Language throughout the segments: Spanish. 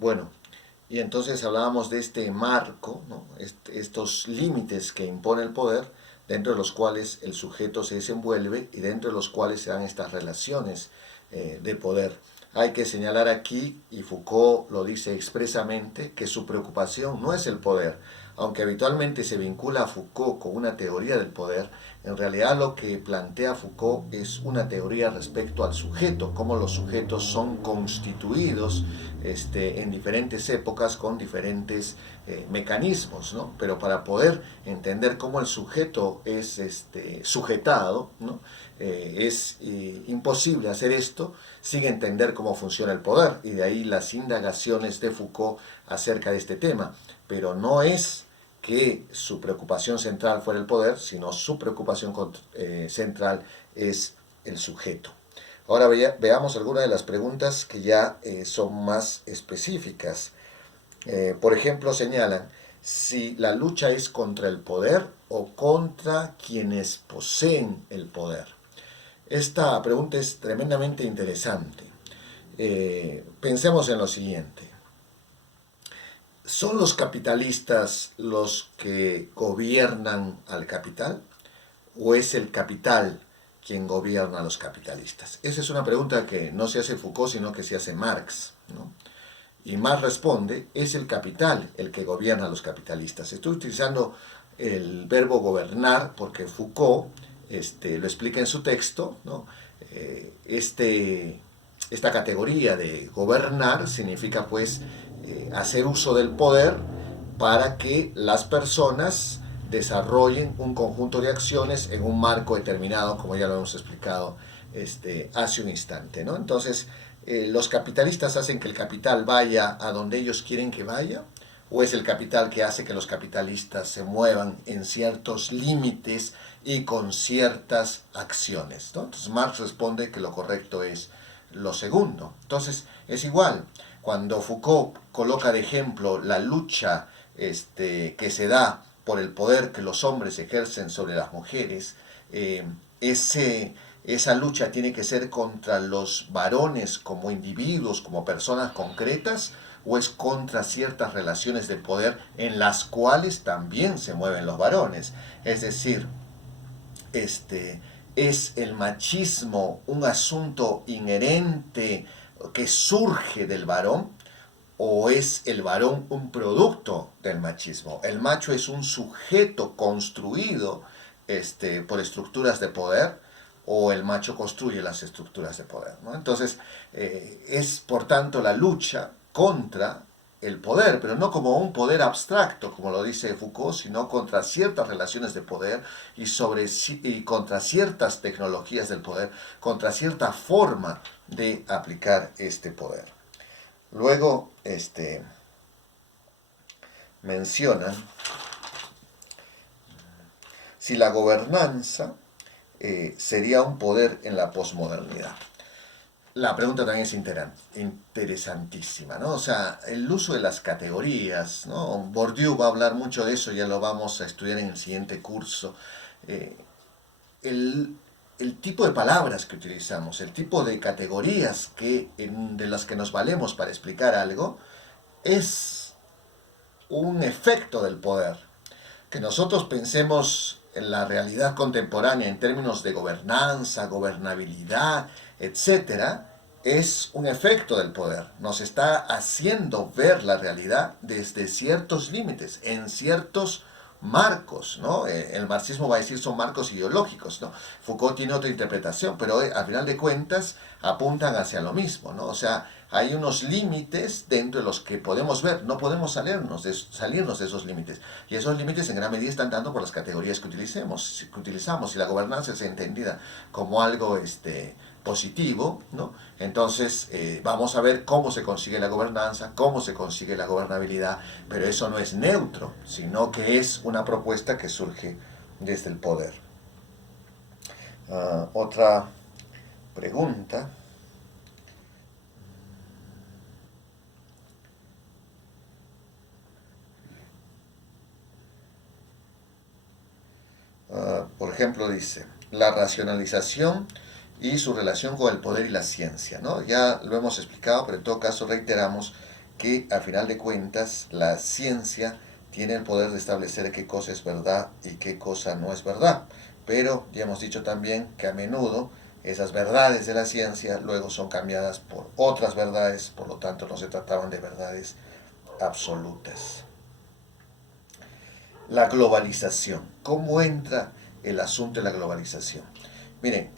Bueno, y entonces hablábamos de este marco, ¿no? Estos límites que impone el poder, dentro de los cuales el sujeto se desenvuelve y dentro de los cuales se dan estas relaciones de poder. Hay que señalar aquí, y Foucault lo dice expresamente, que su preocupación no es el poder. Aunque habitualmente se vincula a Foucault con una teoría del poder, en realidad lo que plantea Foucault es una teoría respecto al sujeto, cómo los sujetos son constituidos en diferentes épocas con diferentes mecanismos, ¿no? Pero para poder entender cómo el sujeto es sujetado, ¿no? Es imposible hacer esto sin entender cómo funciona el poder, y de ahí las indagaciones de Foucault acerca de este tema. Pero no es que su preocupación central fuera el poder, sino su preocupación central es el sujeto. Ahora veamos algunas de las preguntas que ya son más específicas. Por ejemplo, señalan si la lucha es contra el poder o contra quienes poseen el poder. Esta pregunta es tremendamente interesante. Pensemos en lo siguiente. ¿Son los capitalistas los que gobiernan al capital o es el capital quien gobierna a los capitalistas? Esa es una pregunta que no se hace Foucault, sino que se hace Marx, ¿no? Y Marx responde, es el capital el que gobierna a los capitalistas. Estoy utilizando el verbo gobernar porque Foucault lo explica en su texto, ¿no? Esta categoría de gobernar significa pues hacer uso del poder para que las personas desarrollen un conjunto de acciones en un marco determinado, como ya lo hemos explicado hace un instante, ¿no? Entonces, ¿los capitalistas hacen que el capital vaya a donde ellos quieren que vaya? ¿O es el capital que hace que los capitalistas se muevan en ciertos límites y con ciertas acciones, ¿no? Entonces Marx responde que lo correcto es lo segundo. Entonces es igual, cuando Foucault coloca de ejemplo la lucha que se da por el poder que los hombres ejercen sobre las mujeres, esa lucha tiene que ser contra los varones como individuos, como personas concretas, o es contra ciertas relaciones de poder en las cuales también se mueven los varones. Es decir, es el machismo un asunto inherente que surge del varón, o es el varón un producto del machismo. El macho es un sujeto construido por estructuras de poder, o el macho construye las estructuras de poder, ¿no? Entonces, es por tanto la lucha contra el poder, pero no como un poder abstracto, como lo dice Foucault, sino contra ciertas relaciones de poder y contra ciertas tecnologías del poder, contra cierta forma de aplicar este poder. Luego, mencionan si la gobernanza sería un poder en la posmodernidad. La pregunta también es interesantísima, ¿no? O sea, el uso de las categorías, ¿no? Bourdieu va a hablar mucho de eso, ya lo vamos a estudiar en el siguiente curso. Eh, el, el tipo de palabras que utilizamos, el tipo de categorías de las que nos valemos para explicar algo, es un efecto del poder. Que nosotros pensemos en la realidad contemporánea en términos de gobernanza, gobernabilidad, etcétera, es un efecto del poder. Nos está haciendo ver la realidad desde ciertos límites, en ciertos marcos, ¿no? El marxismo va a decir son marcos ideológicos, ¿no? Foucault tiene otra interpretación, pero al final de cuentas apuntan hacia lo mismo, ¿no? O sea, hay unos límites dentro de los que podemos ver, no podemos salirnos de esos límites. Y esos límites en gran medida están dando por las categorías que utilizamos. Si la gobernanza es entendida como algo positivo, ¿no? Entonces vamos a ver cómo se consigue la gobernanza, cómo se consigue la gobernabilidad, pero eso no es neutro, sino que es una propuesta que surge desde el poder. Otra pregunta. Por ejemplo, dice, la racionalización y su relación con el poder y la ciencia, ¿no? Ya lo hemos explicado, pero en todo caso reiteramos que a final de cuentas la ciencia tiene el poder de establecer qué cosa es verdad y qué cosa no es verdad. Pero ya hemos dicho también que a menudo esas verdades de la ciencia luego son cambiadas por otras verdades, por lo tanto no se trataban de verdades absolutas. La globalización. ¿Cómo entra el asunto de la globalización? Miren,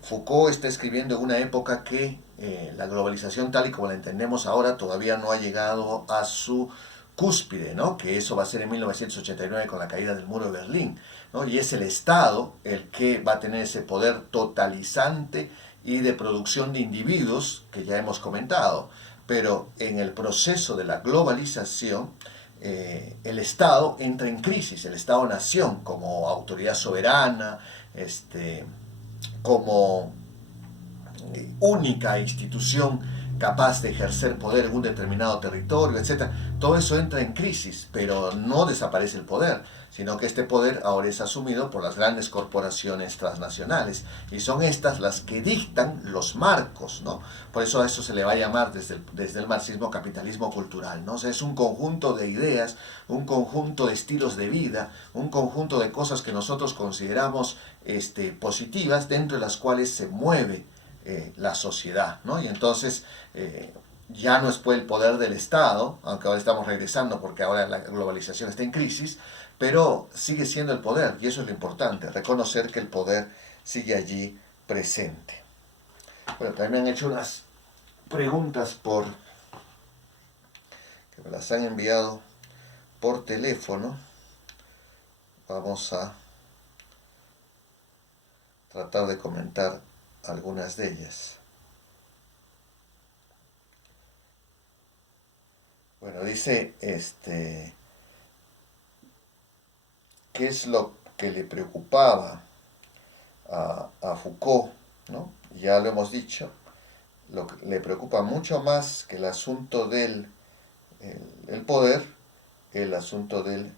Foucault está escribiendo en una época que la globalización tal y como la entendemos ahora todavía no ha llegado a su cúspide, ¿no? Que eso va a ser en 1989 con la caída del muro de Berlín, ¿no? Y es el Estado el que va a tener ese poder totalizante y de producción de individuos que ya hemos comentado. Pero en el proceso de la globalización, el Estado entra en crisis, el Estado-nación como autoridad soberana, como única institución capaz de ejercer poder en un determinado territorio, etc. Todo eso entra en crisis, pero no desaparece el poder, sino que este poder ahora es asumido por las grandes corporaciones transnacionales y son estas las que dictan los marcos, ¿no? Por eso a eso se le va a llamar desde el marxismo capitalismo cultural, ¿no? O sea, es un conjunto de ideas, un conjunto de estilos de vida, un conjunto de cosas que nosotros consideramos positivas, dentro de las cuales se mueve la sociedad, ¿no? Y entonces ya no es pues el poder del Estado, aunque ahora estamos regresando porque ahora la globalización está en crisis, pero sigue siendo el poder, y eso es lo importante, reconocer que el poder sigue allí presente. Bueno, también me han hecho unas preguntas que me las han enviado por teléfono. Vamos a tratar de comentar algunas de ellas. Bueno, dice, ¿qué es lo que le preocupaba a Foucault? ¿No? Ya lo hemos dicho, lo que le preocupa mucho más que el asunto del el poder, el asunto del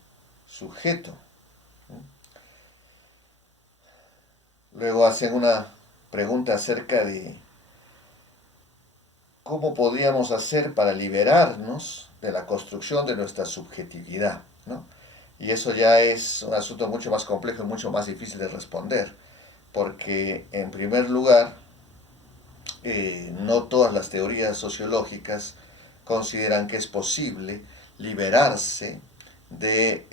sujeto. Luego hacen una pregunta acerca de cómo podríamos hacer para liberarnos de la construcción de nuestra subjetividad, ¿no? Y eso ya es un asunto mucho más complejo y mucho más difícil de responder, porque en primer lugar, no todas las teorías sociológicas consideran que es posible liberarse de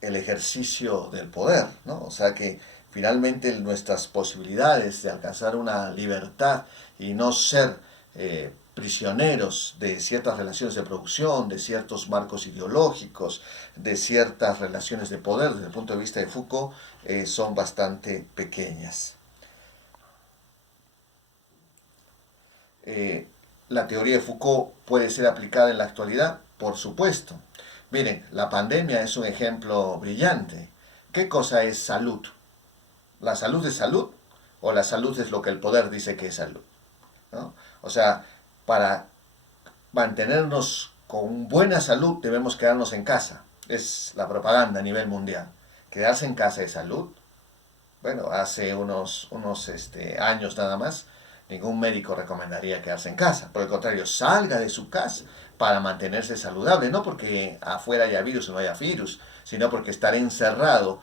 el ejercicio del poder, ¿no? O sea que finalmente nuestras posibilidades de alcanzar una libertad y no ser prisioneros de ciertas relaciones de producción, de ciertos marcos ideológicos, de ciertas relaciones de poder desde el punto de vista de Foucault, son bastante pequeñas. La teoría de Foucault puede ser aplicada en la actualidad, por supuesto. Miren, la pandemia es un ejemplo brillante. ¿Qué cosa es salud? ¿La salud es salud? ¿O la salud es lo que el poder dice que es salud? ¿No? O sea, para mantenernos con buena salud debemos quedarnos en casa. Es la propaganda a nivel mundial. ¿Quedarse en casa es salud? Bueno, hace unos años nada más, ningún médico recomendaría quedarse en casa. Por el contrario, salga de su casa para mantenerse saludable, no porque afuera haya virus o no haya virus, sino porque estar encerrado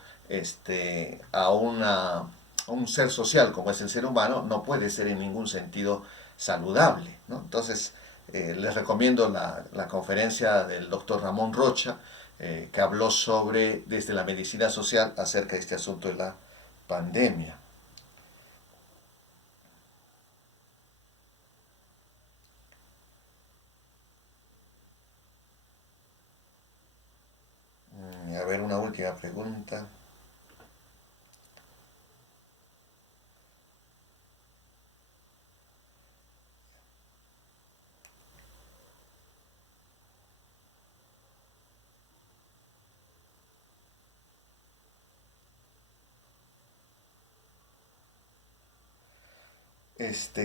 a un ser social como es el ser humano no puede ser en ningún sentido saludable, ¿no? Entonces, les recomiendo la conferencia del doctor Ramón Rocha, que habló sobre, desde la medicina social, acerca de este asunto de la pandemia. A ver, una última pregunta.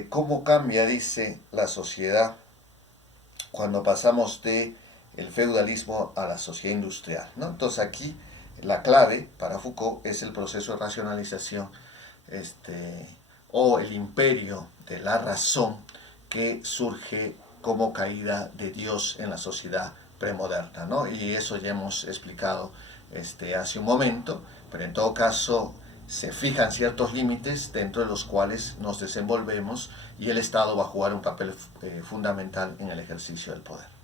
¿Cómo cambia, dice, la sociedad cuando pasamos de el feudalismo a la sociedad industrial, ¿no? Entonces aquí la clave para Foucault es el proceso de racionalización, o el imperio de la razón que surge como caída de Dios en la sociedad premoderna, ¿no? Y eso ya hemos explicado hace un momento, pero en todo caso se fijan ciertos límites dentro de los cuales nos desenvolvemos y el Estado va a jugar un papel fundamental en el ejercicio del poder.